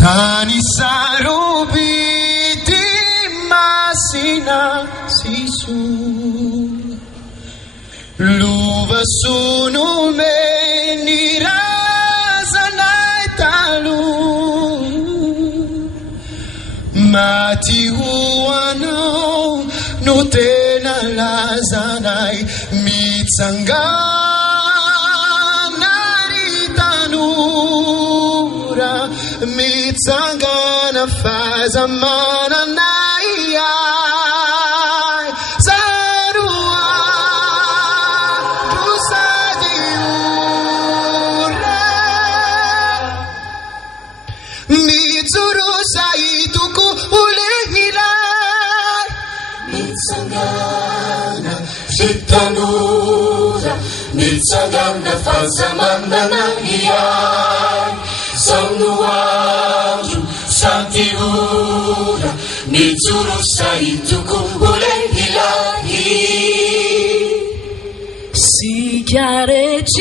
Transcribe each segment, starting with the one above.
Tani sarubi di masina sisu luva sunu menira zanai talu mati huano nutena lazanai mitsanga mitsangana fazamana naiyai zarua tusadiura mitsuru saituku ulehilai mitsangana shitanura mitsangana fazamana naiyai Sanuaju santiura mitsuru saituku ulehilahi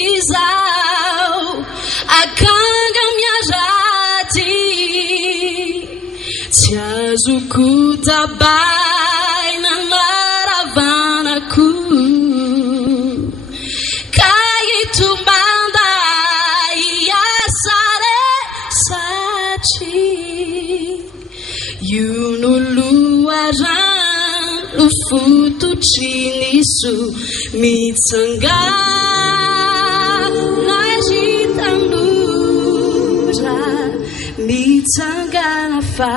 Sigarechizau akanga miajati Tiazukuta baina maravanaku Kaitumbanda Yunuluaran ufutu chinisu mitsangana jitanura mitsangana fa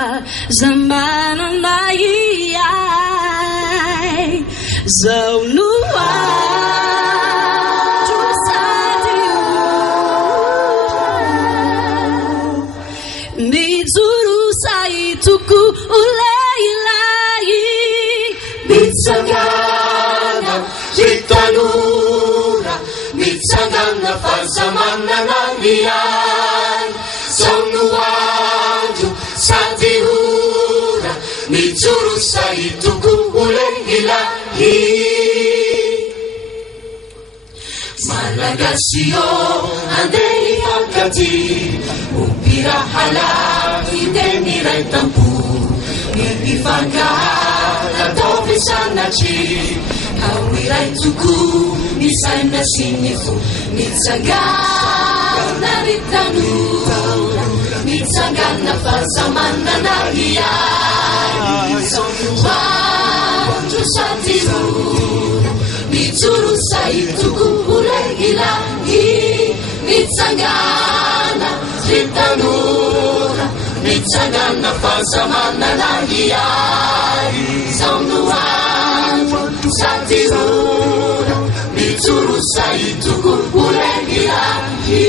zamana naiyai zaunua mitsuru saituku ulailahi mitsangana jitanura mitsangana fazamana naiyai saunuaju santiura mitsuru saituku ulehilahi Malagasio andei fankati upira halaki denirai tampu Ifangala dovi sanachi Kawirai tuku Nisai nasinifu Nitsangana ritanura Nitsangana fazamana naiyai Sonjuanju santirura Mitsuru saituku ulehilahi Nitsangana ritanura Mitsangana fazamana naiyai Saunuaju santirura Mitsuru saituku ulehilahi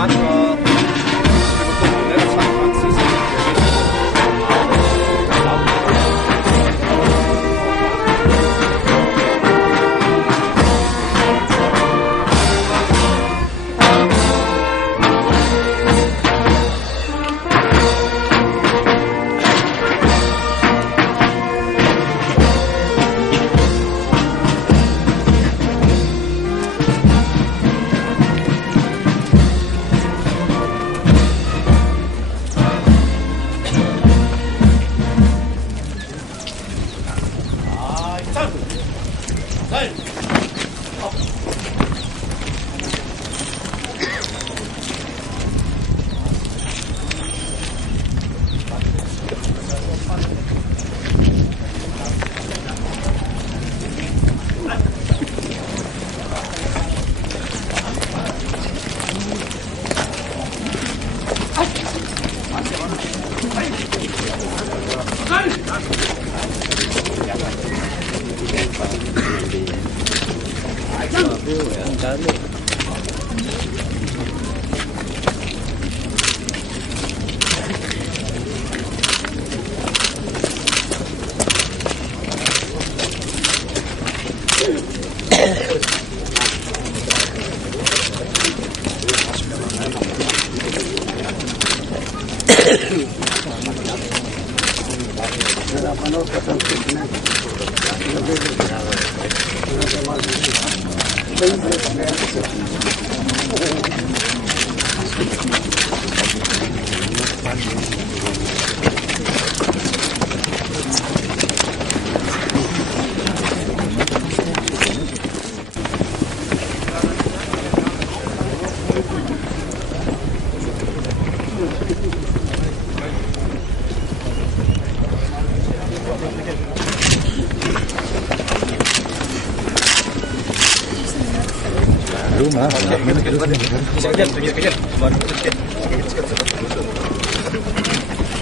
만들어. 그리고 또 내가 참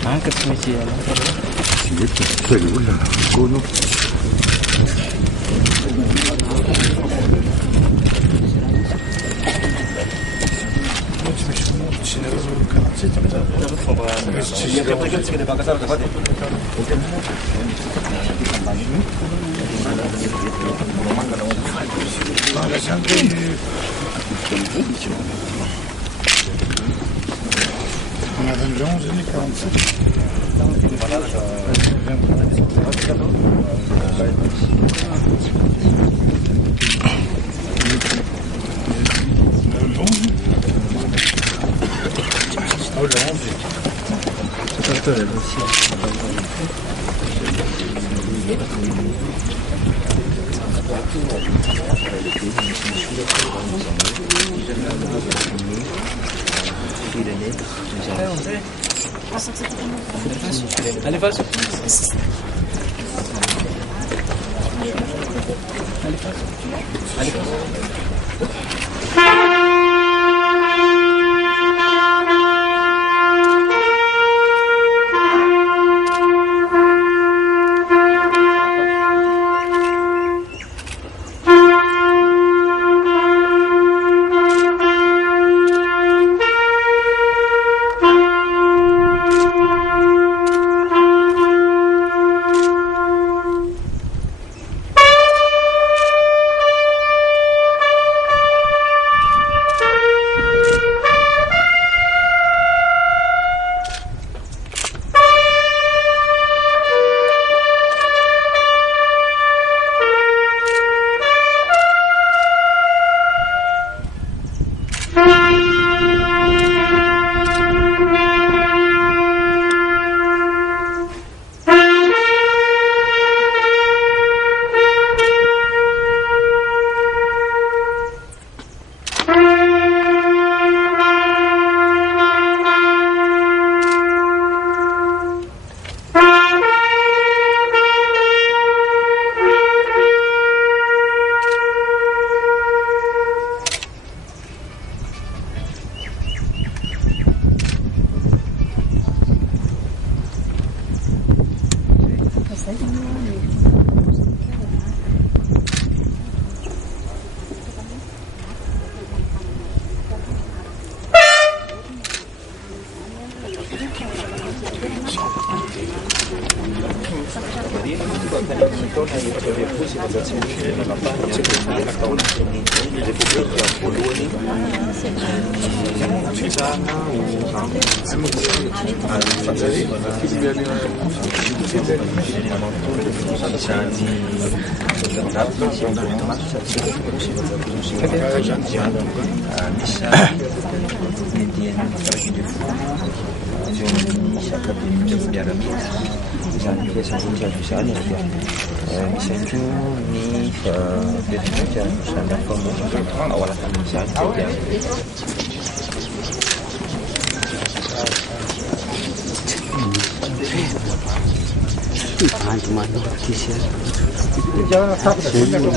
Angkat semua Gitu, película, uno. Allez, vas-y.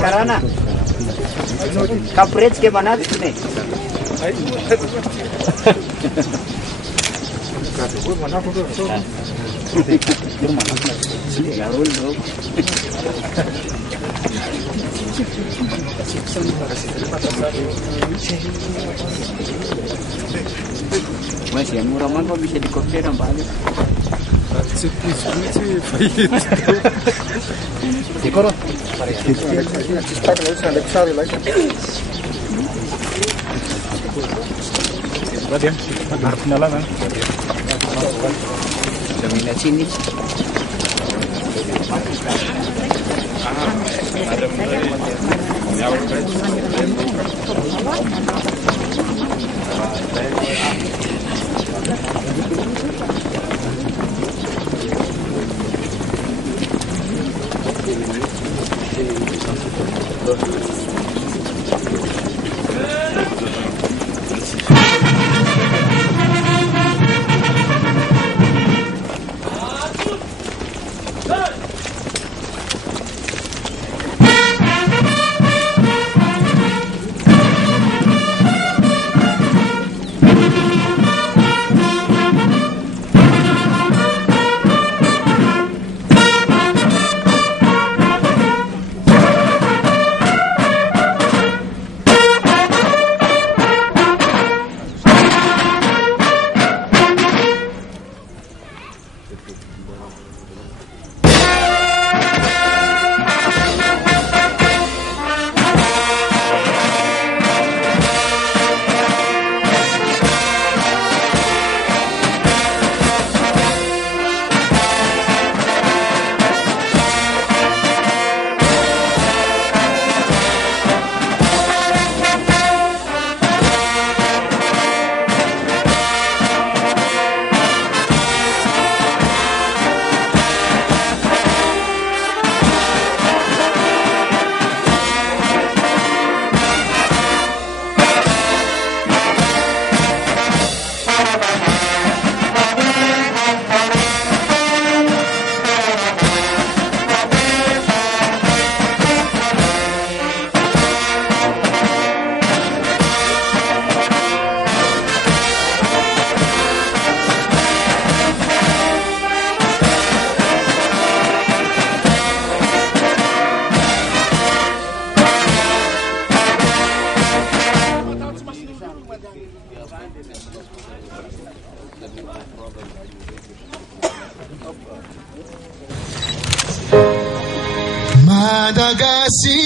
Karena coverage gimana nih? Masih yang murah kok bisa dikopi nampaknya. Decoro. Dia harus kenalan. Jaminan sini.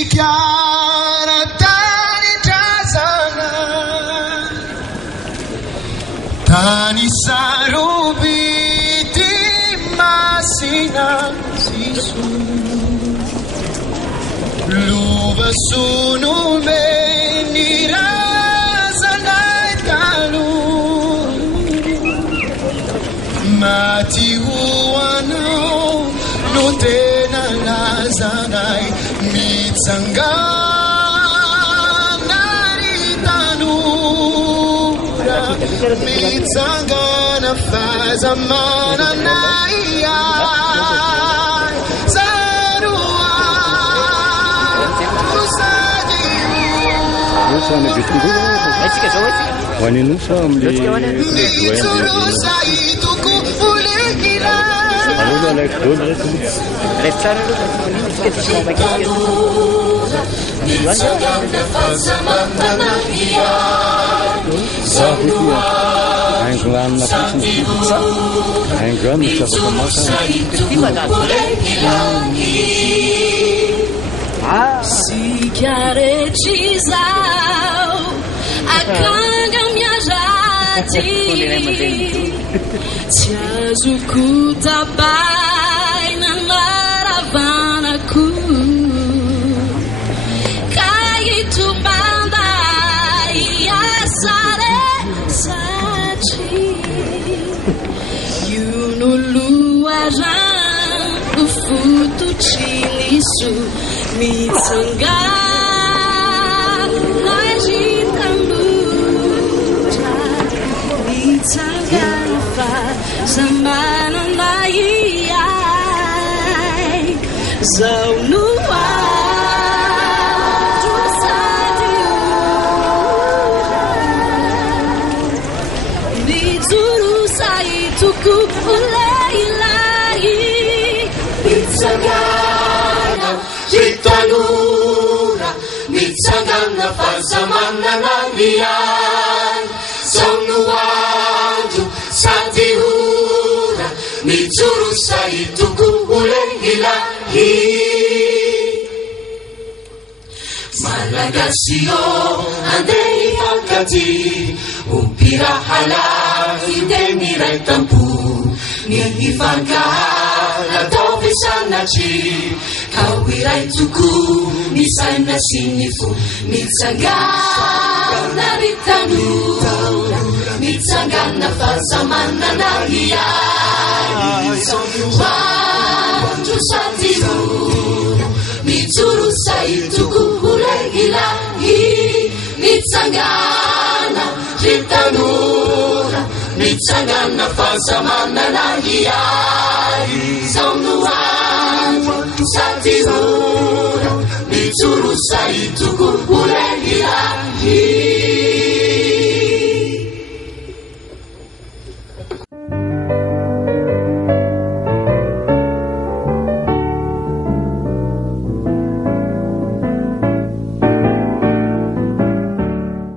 Madagascar tani jazana tani sarubiti masina sisu luva sunu menira zanai talu mati uano nutena lazanai mitsangana ritanura mitsangana fazamana naya sarua Sana bikin dulu. Wani nusa ambil Lalu ada ekor itu. haingolanina haingoany no tsy afaka maka Sikaretizao akanga miajaty tsy azoko tapaina naravanako kaitobanda iasare satry yunuluarano fototriniso mitsangana agitambutra mitsangana fa zamanana iay zao no andro sady ora mijoro saitoko uleilahy mitsangana Tanura, mitsangana fazamanana liay zao no andro sady ora mijoro saitoko uleilahy Malagasy io andeha hifankaty ompirahala fiteny ray tampo ny hifankahana ataovy sanatry ka hoiray toko misaina sy ny fo mitsangana ry tanora mitsangana fahasamanana iay zao no andro sady ora mijoro saitoko uleilahy mitsangana ry tanora mitsangana fahasamanana iay zao no